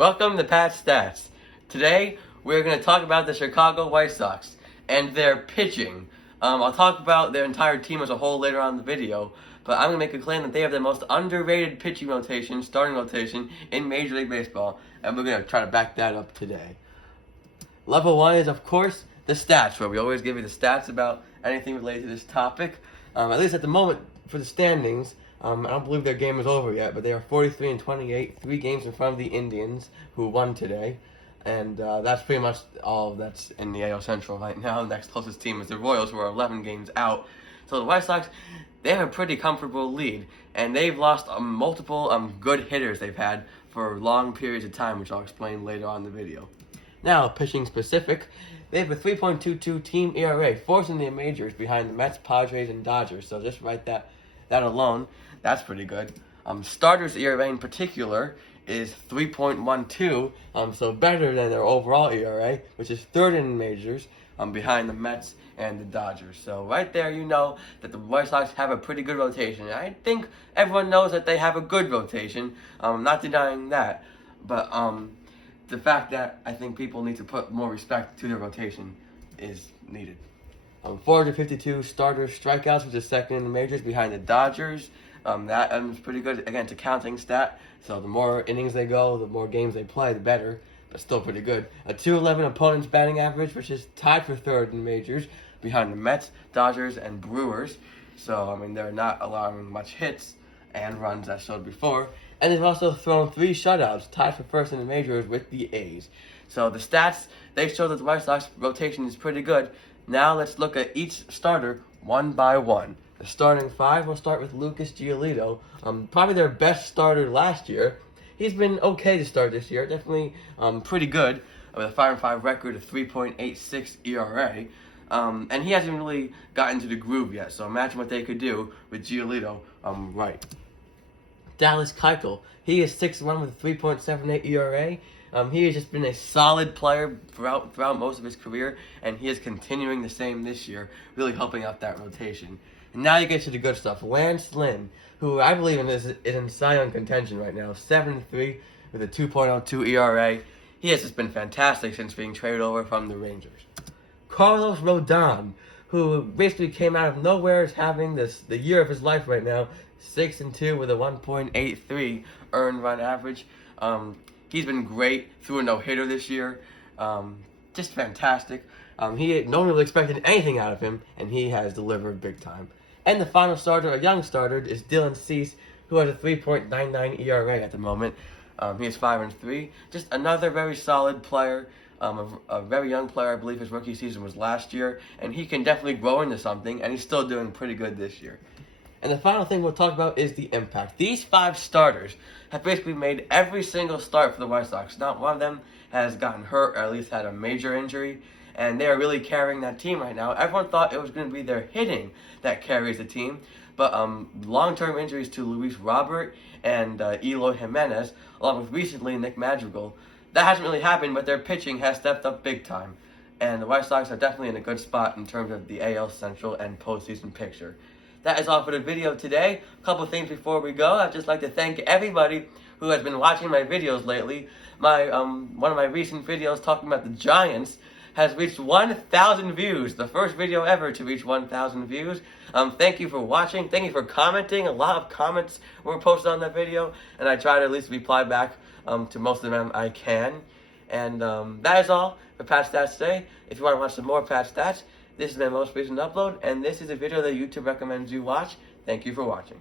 Welcome to Pat Stats. Today, we're going to talk about the Chicago White Sox and their pitching. I'll talk about their entire team as a whole later on in the video, but I'm going to make a claim that they have the most underrated pitching rotation, starting rotation, in Major League Baseball, and we're going to try to back that up today. Level 1 is, of course, the stats, where we always give you the stats about anything related to this topic. At least at the moment, for the standings, I don't believe their game is over yet, but they are 43-28, 3 games in front of the Indians, who won today. And that's pretty much all that's in the AL Central right now. The next closest team is the Royals, who are 11 games out. So the White Sox, they have a pretty comfortable lead, and they've lost multiple good hitters they've had for long periods of time, which I'll explain later on in the video. Now, pitching specific, they have a 3.22 team ERA, fourth in the majors behind the Mets, Padres, and Dodgers. So just write that alone, that's pretty good. Starters ERA in particular is 3.12, so better than their overall ERA, which is third in the majors, behind the Mets and the Dodgers. So right there, you know that the White Sox have a pretty good rotation. And I think everyone knows that they have a good rotation. Not denying that, but the fact that I think people need to put more respect to their rotation is needed. 452 starter strikeouts, which is second in the majors behind the Dodgers. That is pretty good. Again, it's a counting stat, so the more innings they go, the more games they play, the better, but still pretty good. A 211 opponent's batting average, which is tied for third in the majors behind the Mets, Dodgers, and Brewers. So, I mean, they're not allowing much hits and runs, as showed before. And they've also thrown 3 shutouts, tied for first in the majors with the A's. So the stats, they show that the White Sox rotation is pretty good. Now let's look at each starter one by one. The starting 5, we'll start with Lucas Giolito, probably their best starter last year. He's been okay to start this year, definitely pretty good, with a 5-5 record of 3.86 ERA. And he hasn't really gotten into the groove yet, so imagine what they could do with Giolito right. Dallas Keuchel, he is 6-1 with a 3.78 ERA. He has just been a solid player throughout most of his career, and he is continuing the same this year, really helping out that rotation. And now you get to the good stuff. Lance Lynn, who I believe is in Cy Young contention right now, 7-3 with a 2.02 ERA. He has just been fantastic since being traded over from the Rangers. Carlos Rodon, who basically came out of nowhere as having the year of his life right now, 6-2 with a 1.83 earned run average. He's been great through a no-hitter this year. Just fantastic. No one really expected anything out of him, and he has delivered big time. And the final starter, a young starter, is Dylan Cease, who has a 3.99 ERA at the moment. He is 5-3. Just another very solid player. A very young player. I believe his rookie season was last year, and he can definitely grow into something, and he's still doing pretty good this year. And the final thing we'll talk about is the impact. These 5 starters have basically made every single start for the White Sox. Not one of them has gotten hurt, or at least had a major injury, and they are really carrying that team right now. Everyone thought it was going to be their hitting that carries the team, but long-term injuries to Luis Robert and Eloy Jimenez, along with recently Nick Madrigal, that hasn't really happened, but their pitching has stepped up big time. And the White Sox are definitely in a good spot in terms of the AL Central and postseason picture. That is all for the video today. A couple things before we go. I'd just like to thank everybody who has been watching my videos lately. One of my recent videos talking about the Giants has reached 1,000 views. The first video ever to reach 1,000 views. Thank you for watching. Thank you for commenting. A lot of comments were posted on that video, and I try to at least reply back to most of them I can. And that is all for Pat Stats today. If you want to watch some more Pat Stats, this is my most recent upload, and this is a video that YouTube recommends you watch. Thank you for watching.